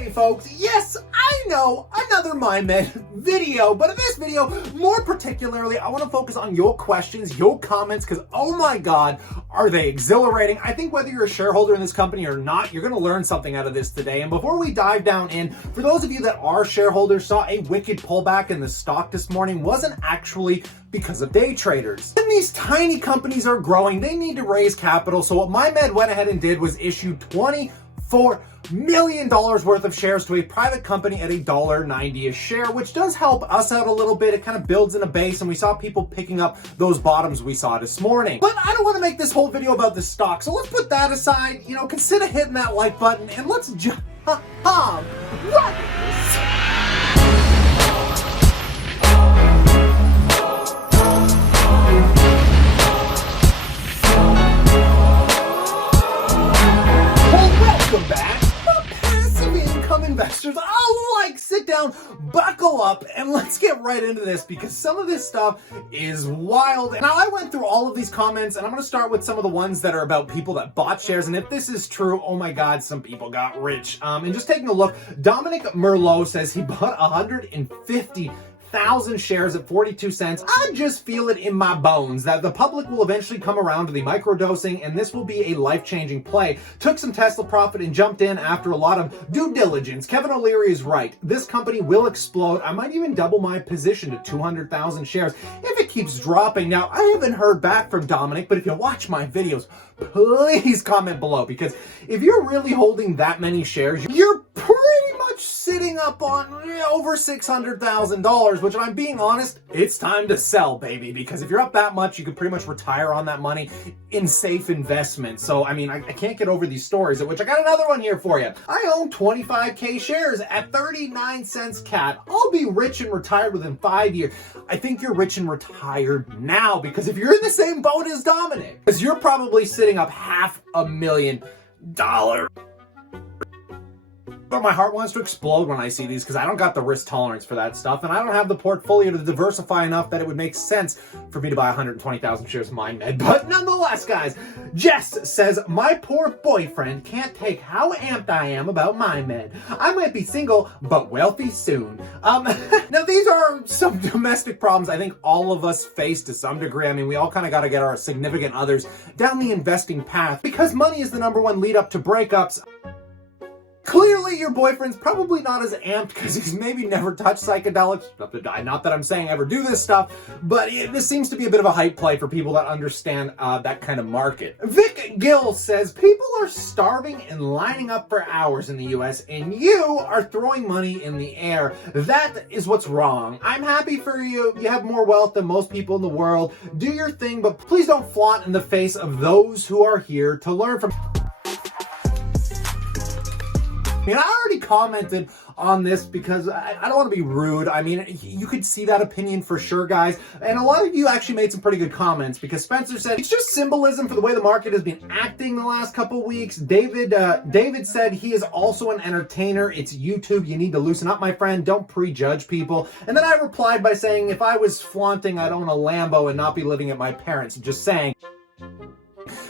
Hey folks, yes, I know, another Mindmed video, but in this video, more particularly, I want to focus on your questions, your comments, because oh my god, are they exhilarating. I think whether you're a shareholder in this company or not, you're going to learn something out of this today. And before we dive down in, for those of you that are shareholders, saw a wicked pullback in the stock this morning, wasn't actually because of day traders. When these tiny companies are growing, they need to raise capital, so what Mindmed went ahead and did was issue $24 million worth of shares to a private company at $1.90 a share, which does help us out a little bit. It kind of builds in a base, and we saw people picking up those bottoms we saw this morning. But I don't want to make this whole video about the stock, so let's put that aside. You know, consider hitting that like button, and let's welcome back, passive income investors. Sit down, buckle up, and let's get right into this because some of this stuff is wild. And now I went through all of these comments, and I'm going to start with some of the ones that are about people that bought shares. And if this is true, oh my god, some people got rich. And just taking a look, Dominic Merlot says he bought 150,000 shares at 42 cents. I just feel it in my bones that the public will eventually come around to the microdosing, and this will be a life-changing play. Took some Tesla profit and jumped in after a lot of due diligence. Kevin O'Leary is right. This company will explode. I might even double my position to 200,000 shares if it keeps dropping. Now, I haven't heard back from Dominic, but if you watch my videos, please comment below, because if you're really holding that many shares, you're pretty much sitting up on over $600,000, which, if I'm being honest, it's time to sell, baby, because if you're up that much, you could pretty much retire on that money in safe investments. So, I mean, I can't get over these stories, which I got another one here for you. I own 25K shares at 39 cents CAD. I'll be rich and retired within 5 years. I think you're rich and retired now, because if you're in the same boat as Dominic, because you're probably sitting up $500,000. But my heart wants to explode when I see these, because I don't got the risk tolerance for that stuff, and I don't have the portfolio to diversify enough that it would make sense for me to buy 120,000 shares of Mindmed. But nonetheless, guys, Jess says, my poor boyfriend can't take how amped I am about Mindmed. I might be single, but wealthy soon. Now, these are some domestic problems I think all of us face to some degree. I mean, we all kind of got to get our significant others down the investing path, because money is the #1 lead up to breakups. Clearly, your boyfriend's probably not as amped because he's maybe never touched psychedelics. Not that I'm saying ever do this stuff, but this seems to be a bit of a hype play for people that understand that kind of market. Vic Gill says, people are starving and lining up for hours in the US, and you are throwing money in the air. That is what's wrong. I'm happy for you. You have more wealth than most people in the world. Do your thing, but please don't flaunt in the face of those who are here to learn from. I mean, I already commented on this because I don't want to be rude. I mean, you could see that opinion for sure, guys. And a lot of you actually made some pretty good comments, because Spencer said it's just symbolism for the way the market has been acting the last couple weeks. David said he is also an entertainer. It's YouTube. You need to loosen up, my friend. Don't prejudge people. And then I replied by saying, if I was flaunting, I'd own a Lambo and not be living at my parents'. Just saying.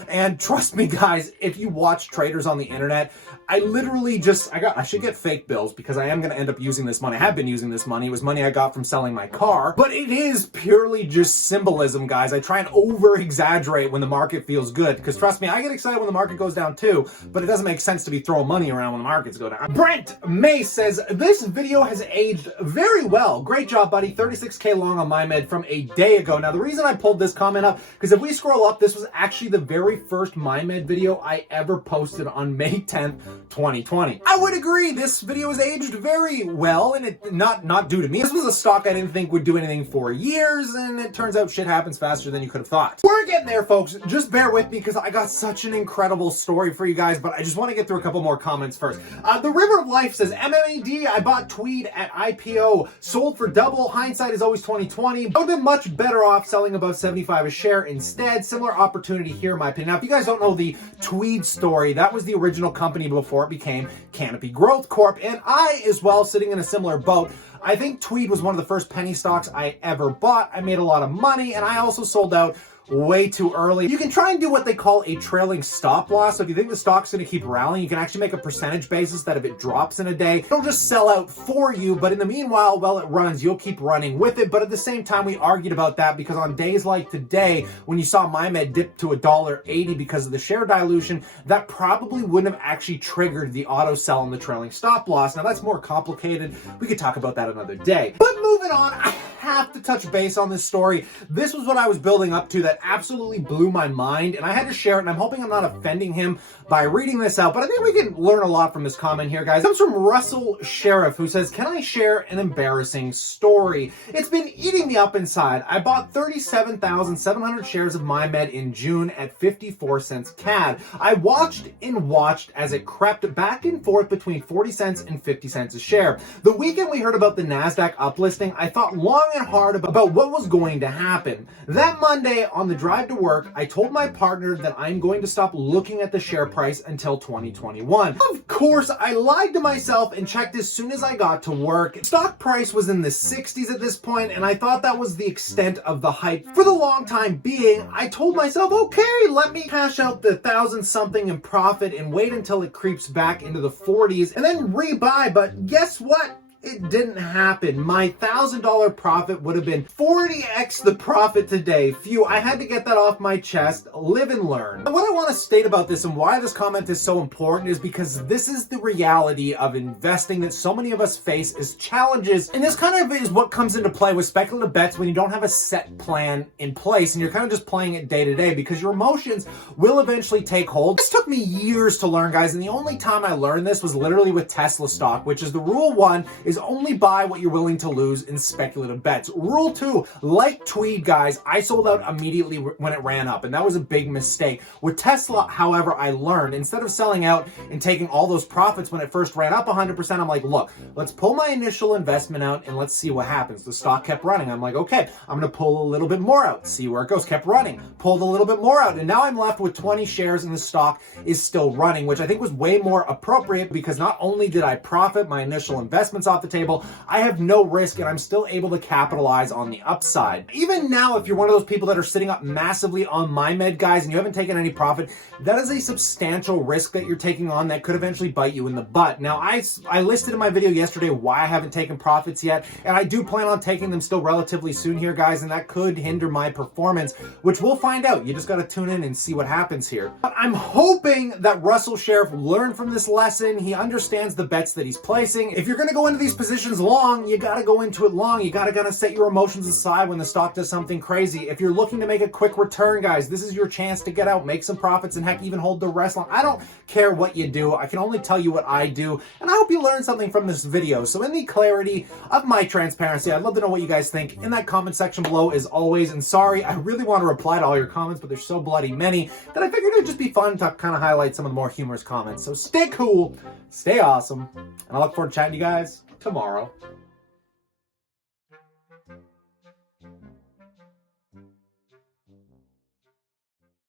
And trust me, guys, if you watch traders on the internet, I literally I should get fake bills, because I am going to end up using this money. I have been using this money. It was money I got from selling my car, but it is purely just symbolism, guys. I try and over-exaggerate when the market feels good, because trust me, I get excited when the market goes down too, but it doesn't make sense to be throwing money around when the markets go down. Brent May says, this video has aged very well. Great job, buddy. 36K long on Mindmed from a day ago. Now, the reason I pulled this comment up, because if we scroll up, this was actually the very first Mindmed video I ever posted on May 10th, 2020. I would agree, this video has aged very well, and it not due to me. This was a stock I didn't think would do anything for years, and it turns out shit happens faster than you could have thought. We're getting there, folks. Just bear with me, because I got such an incredible story for you guys, but I just want to get through a couple more comments first. The River of Life says, MMAD, I bought Tweed at IPO, sold for double. Hindsight is always 2020. I would have been much better off selling above 75 a share instead. Similar opportunity here, in my opinion. Now, if you guys don't know the Tweed story, that was the original company before it became Canopy Growth Corp, and I, as well, sitting in a similar boat. I think Tweed was one of the first penny stocks I ever bought. I made a lot of money, and I also sold out way too early. You can try and do what they call a trailing stop loss. So if you think the stock's going to keep rallying, you can actually make a percentage basis that if it drops in a day, it'll just sell out for you. But in the meanwhile, while it runs, you'll keep running with it. But at the same time, we argued about that because on days like today, when you saw Mindmed dip to $1.80 because of the share dilution, that probably wouldn't have actually triggered the auto sell and the trailing stop loss. Now that's more complicated. We could talk about that another day. But moving on, I have to touch base on this story. This was what I was building up to that absolutely blew my mind, and I had to share it, and I'm hoping I'm not offending him by reading this out, but I think we can learn a lot from this comment here, guys. It comes from Russell Sheriff, who says, can I share an embarrassing story? It's been eating me up inside. I bought 37,700 shares of Mindmed in June at 54 cents CAD. I watched and watched as it crept back and forth between 40 cents and 50 cents a share. The weekend we heard about the NASDAQ uplisting, I thought long and hard about what was going to happen. That Monday on the drive to work, I told my partner that I'm going to stop looking at the share price until 2021. Of course, I lied to myself and checked as soon as I got to work. Stock price was in the 60s at this point, and I thought that was the extent of the hype. For the long time being, I told myself, okay, let me cash out the 1,000 something in profit and wait until it creeps back into the 40s and then rebuy. But guess what? It didn't happen. My $1,000 profit would have been 40x the profit today. Phew, I had to get that off my chest. Live and learn. And what I want to state about this and why this comment is so important is because this is the reality of investing that so many of us face as challenges. And this kind of is what comes into play with speculative bets when you don't have a set plan in place and you're kind of just playing it day to day because your emotions will eventually take hold. This took me years to learn, guys, and the only time I learned this was literally with Tesla stock, which is the rule one is only buy what you're willing to lose in speculative bets. Rule 2, like Tweed, guys, I sold out immediately when it ran up, and that was a big mistake. With Tesla, however, I learned, instead of selling out and taking all those profits when it first ran up 100%, I'm like, look, let's pull my initial investment out and let's see what happens. The stock kept running. I'm like, okay, I'm going to pull a little bit more out, see where it goes. Kept running, pulled a little bit more out, and now I'm left with 20 shares and the stock is still running, which I think was way more appropriate because not only did I profit my initial investments off the table, I have no risk and I'm still able to capitalize on the upside. Even now, if you're one of those people that are sitting up massively on Mindmed, guys, and you haven't taken any profit, that is a substantial risk that you're taking on that could eventually bite you in the butt. Now, I listed in my video yesterday why I haven't taken profits yet, and I do plan on taking them still relatively soon here, guys, and that could hinder my performance, which we'll find out. You just got to tune in and see what happens here. But I'm hoping that Russell Sheriff learned from this lesson. He understands the bets that he's placing. If you're going to go into these positions long, you got to go into it long. You got to kind of set your emotions aside when the stock does something crazy. If you're looking to make a quick return, guys, this is your chance to get out, make some profits, and heck, even hold the rest long. I don't care what you do. I can only tell you what I do, and I hope you learned something from this video. So in the clarity of my transparency, I'd love to know what you guys think in that comment section below as always. And sorry, I really want to reply to all your comments, but there's so bloody many that I figured it'd just be fun to kind of highlight some of the more humorous comments. So stay cool, stay awesome, and I look forward to chatting to you guys tomorrow.